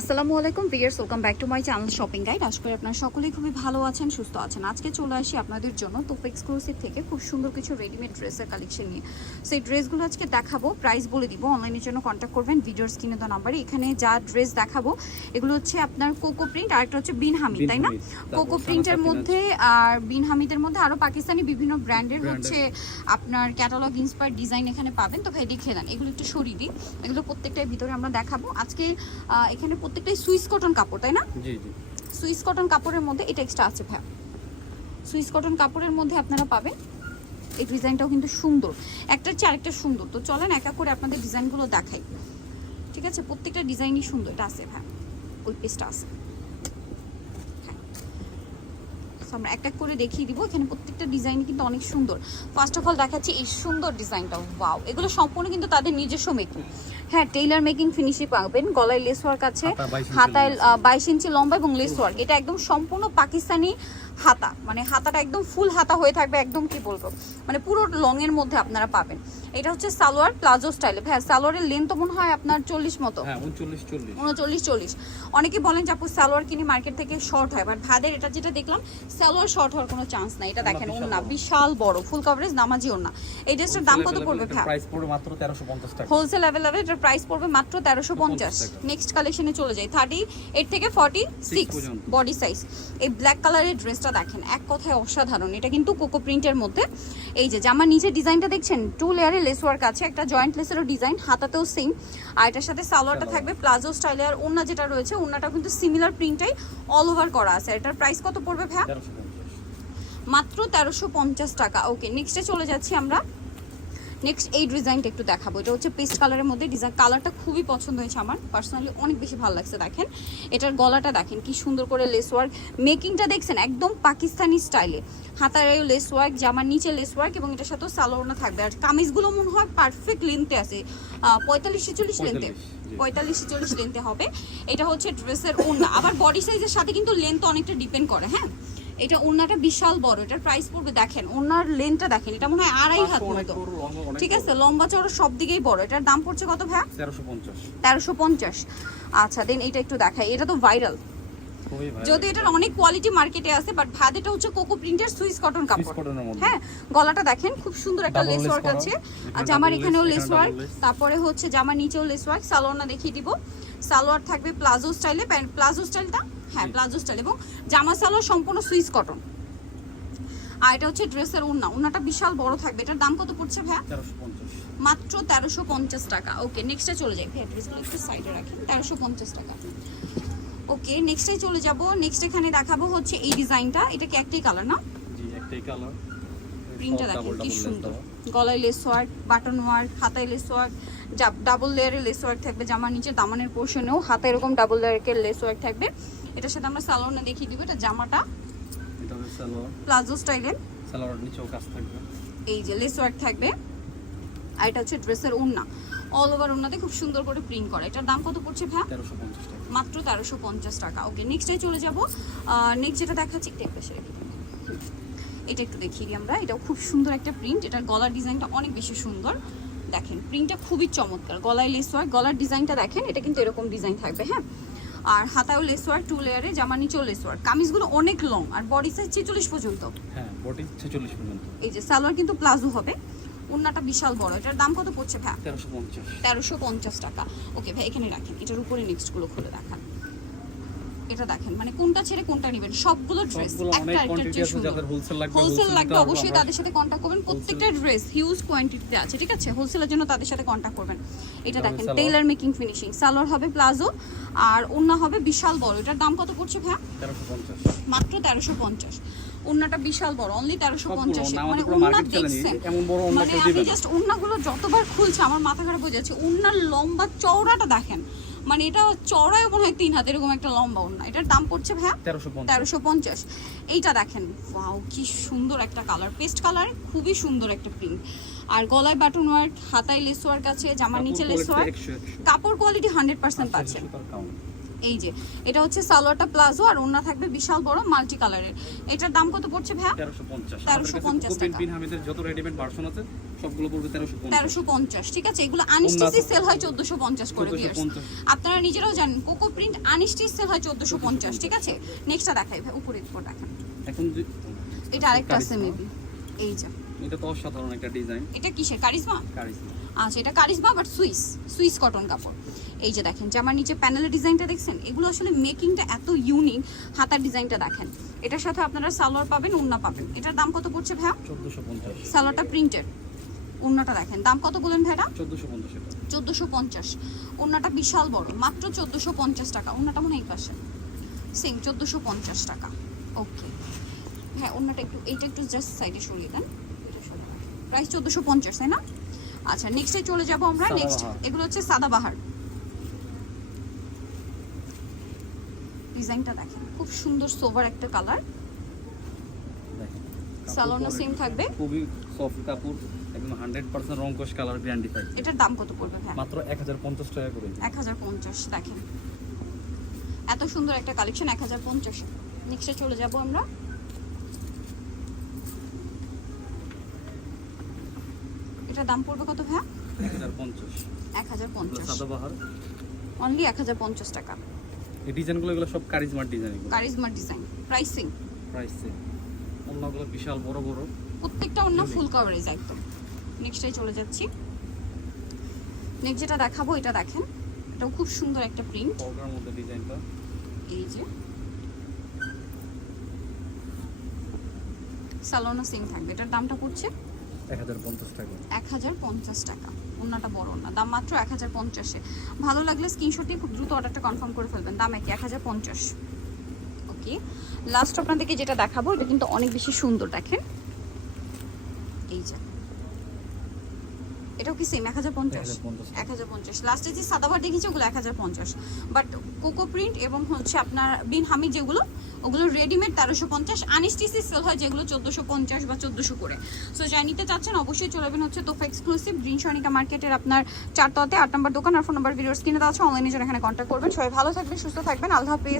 আসসালামু আলাইকুম viewers welcome back to my channel shopping guide. আশা করি আপনারা সকলেই খুবই ভালো আছেন সুস্থ আছেন। আজকে চলে আসি আপনাদের জন্য তো এক্সক্লুসিভ থেকে খুব সুন্দর কিছু রেডিমেড ড্রেসের কালেকশন নিয়ে। সেই ড্রেসগুলো আজকে দেখাবো প্রাইস বলে দিব অনলাইনের জন্য কন্ট্যাক্ট করবেন ভিডিওর স্ক্রিনে তো নাম্বারে এখানে যা ড্রেস দেখাবো এগুলো হচ্ছে আপনার কোকো প্রিন্ট আর একটা হচ্ছে বিন হামিদ তাই না? কোকো প্রিন্টের মধ্যে আর বিন হামিদের মধ্যে আরও পাকিস্তানি বিভিন্ন ব্র্যান্ডের। হচ্ছে আপনার ক্যাটালগ ইন্সপায়ার ডিজাইন এখানে পাবেন। তো ভাই দেখে নেন। এগুলো একটু সরিয়ে দিই। এগুলো প্রত্যেকটার ভিতরে আমরা দেখাবো। আজকে এখানে প্রত্যেকটাই সুইস কটন কাপড় তাই না? জি জি। সুইস কটন কাপড়ের মধ্যে এটা এক্সট্রা আছে ভাই সুইস কটন কাপড়ের মধ্যে আপনারা পাবেন এই ডিজাইনটাও কিন্তু সুন্দর। একটার চেয়ে আরেকটা সুন্দর। তো চলেন একা করে আপনাদের ডিজাইনগুলো দেখাই। ঠিক আছে? প্রত্যেকটা ডিজাইনই সুন্দর। এটা আছে ভাই ওই পেজটা আছে। হ্যাঁ। আমরা এক এক করে দেখিয়ে দিব। এখানে প্রত্যেকটা ডিজাইন কিন্তু অনেক সুন্দর। ফার্স্ট অফ অল দেখাচ্ছি এই সুন্দর ডিজাইনটা ওয়াও এগুলো সম্পূর্ণ কিন্তু তাদের নিজস্ব মেকিং হ্যাঁ টেইলার মেকিং ফিনিশে পাবেন। গলায় লেস ওয়ার্ক আছে। হাতা 22 ইঞ্চি হাতায় বাইশ ইঞ্চি লম্বা এবং লেস ওয়ার্ক এটা একদম সম্পূর্ণ পাকিস্তানি হাতা মানে হাতাটা একদম ফুল হাতা হয়ে থাকবে একদম কি বলব? মানে পুরো লং এর মধ্যে আপনারা পাবেন। এটা হচ্ছে সালোয়ার প্লাজো স্টাইলে হ্যাঁ সালোয়ারের লেন্থ তো মনে হয় আপনার চল্লিশ মতো। হ্যাঁ উনচল্লিশ চল্লিশ। অনেকে বলেন যে আপু সালোয়ার কিনি মার্কেট থেকে শর্ট হয়। বাট ভাদের এটা যেটা দেখলাম সালোয়ার শর্ট হওয়ার কোনো চান্স নাই। এটা দেখেন বিশাল না বিশাল বড়। ফুল কভারেজ নামাজি না এই ড্রেসটার দাম কত পড়বে টাকা। হোলসেল অ্যাভেলেবেল এটার প্রাইস পড়বে মাত্র তেরোশো পঞ্চাশ। নেক্সট কালেকশনে চলে যাই। থার্টি এইট থেকে ফর্টি সিক্স বডি সাইজ এই ব্ল্যাক কালারের ড্রেসটা দেখেন এক কথায় অসাধারণ। এটা কিন্তু কোকো প্রিন্টের মধ্যে। এই যে জামার নিচে ডিজাইনটা দেখছেন টু লেয়ারে লেস ওয়ার্ক আছে একটা জয়েন্ট লেসেরও ডিজাইন হাতাতেও সেম আর এটার সাথে সালোয়ারটা থাকবে প্লাজো স্টাইলে আর ওনা যেটা রয়েছে ওনাটাও কিন্তু সিমিলার প্রিন্টাই অল ওভার করা আছে। এটার প্রাইস কত পড়বে ভ্যা মাত্র তেরোশো পঞ্চাশ টাকা। ওকে নেক্সটে চলে যাচ্ছি আমরা নেক্সট এই ডিজাইনটা একটু দেখাবো। এটা হচ্ছে পেস্ট কালারের মধ্যে ডিজাইন কালারটা খুবই পছন্দ হয়েছে আমার। পার্সোনালি অনেক বেশি ভালো লাগছে দেখেন। এটার গলাটা দেখেন কি সুন্দর করে লেস ওয়ার্ক মেকিংটা দেখছেন একদম পাকিস্তানি স্টাইলে হাতার লেস ওয়ার্ক জামার নিচে লেস ওয়ার্ক এবং এটার সাথেও সালোয়ারনা থাকবে। আর কামিজগুলো মনে হয় পারফেক্ট লেন্থে আছে। পঁয়তাল্লিশ ছেচল্লিশ লেন্থে 45, পঁয়তাল্লিশ ছেচল্লিশ লেন্থে হবে। এটা হচ্ছে ড্রেসের ওড়না। আবার বডি সাইজের সাথে কিন্তু লেন্থ অনেকটা ডিপেন্ড করে হ্যাঁ? এটা ওড়নাটা বিশাল বড় এটার প্রাইস পড়বে দেখেন ওড়নার লেন্থটা দেখেন এটা মনে হয় আড়াই হাত মতো। ঠিক আছে লম্বা চড়া সব দিকেই বড়। এটার দাম পড়ছে কত ভাই তেরোশো পঞ্চাশ। আচ্ছা দেন এটা একটু দেখাই এটা তো ভাইরাল যদি এটার অনেক কোয়ালিটি মার্কেটে আছে বাট ভাদ এটা হচ্ছে কোকো প্রিন্টের সুইস কটন কাপড়। হ্যাঁ গলাটা দেখেন খুব সুন্দর একটা লেস ওয়ার্ক আছে। আমার double এখানেও লেস ওয়ার্ক তারপরে হচ্ছে জামার নিচেও লেস ওয়ার্ক সালোয়ারটা দেখিয়ে দিব। সালোয়ার থাকবে প্লাজো স্টাইলে প্যান্ট প্লাজো স্টাইলটা হ্যাঁ প্লাজো স্টাইল এবং জামা সালোয়ার সম্পূর্ণ সুইস কটন। আর এটা হচ্ছে ড্রেসের উন্না উন্নাটা বিশাল বড় থাকবে। এটার দাম কত পড়ছে ভাই মাত্র তেরোশো পঞ্চাশ টাকা। ওকে নেক্সটে চলে যাই। ভাই ড্রেসগুলো একটু সাইডে রাখেন। তেরোশো পঞ্চাশ টাকা। ওকে নেক্সটে চলে যাব। নেক্সট এখানে দেখাবো হচ্ছে এই ডিজাইনটা। এটা কি একটাই কালার না? জি একটাই কালার প্রিন্টটা দেখেন কি সুন্দর। গলায় লেস ওয়ার্ক বাটন ওয়ার্ক হাতায় লেস ওয়ার্ক ডাবল লেয়ারের লেস ওয়ার্ক থাকবে জামার নিচে দামানের পোর্শনেও হাতে এরকম ডাবল লেয়ারের লেস ওয়ার্ক থাকবে। এটার সাথে আমরা সালোয়ারটা দেখিয়ে দিব এটা জামাটা প্লাজো স্টাইলের সালোয়ার নিচেও কাজ থাকবে। এই যে লেস ওয়ার্ক থাকবে। আর এটা হচ্ছে ড্রেসের ওড়না। অল ওভার ওড়নাতে খুব সুন্দর করে প্রিন্ট করা। এটার দাম কত পড়ছে ভাই টাকা। মাত্র তেরোশো পঞ্চাশ টাকা। ওকে নেক্সটে চলে যাব। নেক্সট যেটা দেখাচ্ছি একটু। হুম। এটা একটু দেখিয়ে দিই আমরা। এটাও খুব সুন্দর একটা প্রিন্ট এটার গলার ডিজাইনটা অনেক বেশি সুন্দর। দেখেন প্রিন্টটা খুবই চমৎকার। গলায় লেস ওয়ার্ক গলার ডিজাইনটা দেখেন এটা কিন্তু এরকম ডিজাইন থাকবে হ্যাঁ? আর হাতায়ও লেস ওয়ার্ক টু লেয়ারে জামা নিচেও লেস ওয়ার্ক কামিজগুলো অনেক লং আর বডি সাইজ ছেচল্লিশ পর্যন্ত। হ্যাঁ বডি ছেচল্লিশ পর্যন্ত। এই যে সালোয়ার কিন্তু প্লাজো হবে। ওড়নাটা বিশাল বড়। এটার দাম কত পড়ছে ভাই তেরোশো পঞ্চাশ। তেরোশো পঞ্চাশ টাকা। ওকে ভাই এখানে রাখেন। এটার উপরে নেক্সটগুলো খুলে দেখান। এটা দেখেন মানে কোনটা ছেড়ে কোনটা নেবেন সবগুলো ড্রেস একটা সুন্দর যাদের হোলসেল লাগবে অবশ্যই তাদের সাথে কন্ট্যাক্ট করবেন প্রত্যেকটা ড্রেস হিউজ কোয়ান্টিটিতে আছে ঠিক আছে? হোলসেলের জন্য তাদের সাথে কন্ট্যাক্ট করবেন। এটা দেখেন টেইলার মেকিং ফিনিশিং সালোয়ার হবে প্লাজো আর ওন্না হবে বিশাল বড়। এটার দাম কত পড়ছে ভাই মাত্র তেরোশো পঞ্চাশ। ওন্নাটা বিশাল বড় অনলি তেরোশো পঞ্চাশ। মানে ওন্না দেখছেন? মানে আমি জাস্ট ওন্নাগুলো যতবার খুলছে আমার মাথা খারাপ হয়ে যাচ্ছে। ওন্নার লম্বা চওড়াটা দেখেন মানে এটা চওড়ায় মনে হয় তিন হাত এরকম একটা লম্বা ওন্না এটার দাম পড়ছে ভাইয়া? তেরোশো পঞ্চাশ। এইটা দেখেন ওয়াও কি সুন্দর একটা কালার। পেস্ট কালার খুবই সুন্দর একটা প্রিন্ট। আর গলায় বাটন ওয়ার্ক হাতায় লেস ওয়ার্ক আছে জামার নিচে লেস ওয়ার্ক কাপড় কোয়ালিটি হান্ড্রেড পার্সেন্ট পাচ্ছেন এই যে এটা হচ্ছে সালোয়ারটা প্লাজো আর ওন্না থাকবে বিশাল বড় মাল্টি কালারের এটার দাম কত পড়ছে ভাইয়া? তেরোশো পঞ্চাশ। 1350 টাকা। যত রেডিমেড ভার্সন আছে সবগুলো পড়বে তেরোশো তেরোশো পঞ্চাশ ঠিক আছে? এগুলো আনস্টিচি সেল হয় চোদ্দশো পঞ্চাশ করে চোদ্দশো viewers। আপনারা নিজেরাও জানেন কোকো প্রিন্ট আনস্টিচ সেল হয় চোদ্দশো পঞ্চাশ ঠিক আছে? নেক্সটটা দেখাই ভাই উপরে উপর দেখেন। এখন এটা আরেকটা আছে মেবি এই যে। এটা তো অসাধারণ একটা ডিজাইন। এটা কিসের কারিজমা কারিজমা আচ্ছা এটা Charisma but Swiss Swiss cotton কাপড়। এই যে দেখেন জামার নিচে প্যানেলের ডিজাইনটা দেখছেন এগুলো আসলে মেকিংটা এত ইউনিক হাতার ডিজাইনটা দেখেন। এটার সাথে আপনারা সালোয়ার পাবেন উন্না পাবেন। এটার দাম কত পড়ছে ভাইয়া? চোদ্দোশো পঞ্চাশ। সালোয়ারটা প্রিন্টেড উন্নাটা দেখেন। দাম কত বলেন ভাইয়া চোদ্দোশো পঞ্চাশ ওনাটা বিশাল বড় মাত্র চোদ্দোশো পঞ্চাশ টাকা। ওনাটা মনে এই পাশে। সেম চোদ্দোশো পঞ্চাশ টাকা। ওকে হ্যাঁ ওনাটা একটু এইটা একটু জাস্ট সাইডে সরিয়ে দেন। প্রাইস চোদ্দোশো পঞ্চাশ তাই না? আচ্ছা নেক্সটে চলে যাব আমরা। নেক্সট এগুলো হচ্ছে সাদাবাহার ডিজাইনটা দেখেন। খুব সুন্দর সোভার একটা কালার সালোনা সেম থাকবে। খুবই সফট কাপড় একদম হান্ড্রেড পার্সেন্ট রঙ্কশ কালার গ্যারান্টি পাই এটার দাম কত পড়বে ভাই? মাত্র এক হাজার পঞ্চাশ টাকা করে। এক হাজার পঞ্চাশ দেখেন। এত সুন্দর একটা কালেকশন এক হাজার পঞ্চাশ। নেক্সটে চলে যাব আমরা। এটার দাম পড়বে কত ভাইয়া? এক হাজার পঞ্চাশ। এক হাজার পঞ্চাশ। সাদাবাহার অনলি এক হাজার পঞ্চাশ টাকা। এই ডিজাইনগুলো এগুলো সব কারিজমার ডিজাইন এগুলো। Charisma design. প্রাইসিং প্রাইস অন্যগুলো বিশাল বড় বড়। প্রত্যেকটা অন্য ফুল কভারেজ একদম। নেক্সটে চলে যাচ্ছি। নেক্সট যেটা দেখাবো এটা দেখেন। এটাও খুব সুন্দর একটা প্রিন্ট মধ্যে এই যে। সালোনা সিং থাকবে। এটার দামটা পড়ছে? এক হাজার পঞ্চাশ টাকা। ওনাটা বড় না দাম মাত্র এক হাজার পঞ্চাশে। ভালো লাগলে স্ক্রিনশট খুব দ্রুত অর্ডারটা কনফার্ম করে ফেলবেন। দাম একই এক হাজার পঞ্চাশ। ওকে লাস্ট আপনাদেরকে যেটা দেখাবো এটা কিন্তু অনেক বেশি সুন্দর দেখেন এই যে এটাও কি সেম এক হাজার পঞ্চাশ? 1050 এক হাজার পঞ্চাশ। লাস্টে যে সাদাবার দেখেছি ওগুলো এক হাজার পঞ্চাশ। বাট কোকো প্রিন্ট এবং হচ্ছে আপনার বিন হামি যেগুলো ওগুলো রেডিমেড তেরোশো পঞ্চাশ। আনস্টিসি সেল হয় যেগুলো চোদ্দোশো পঞ্চাশ বা চোদ্দোশো করে। সো যাই নিতে চাচ্ছেন অবশ্যই চলে যাবেন হচ্ছে তোফা এক্সক্লুসিভ গ্রিন সনিকা মার্কেটের আপনার চারততে আট নম্বর দোকান আর ফোন নম্বর ভিডিওস কিনে দেওয়া আছে। অনলাইনে জন্য এখানে কন্ট্যাক্ট করবেন। সবাই ভালো থাকবেন সুস্থ থাকবেন। আল্লাহ হাফিজ।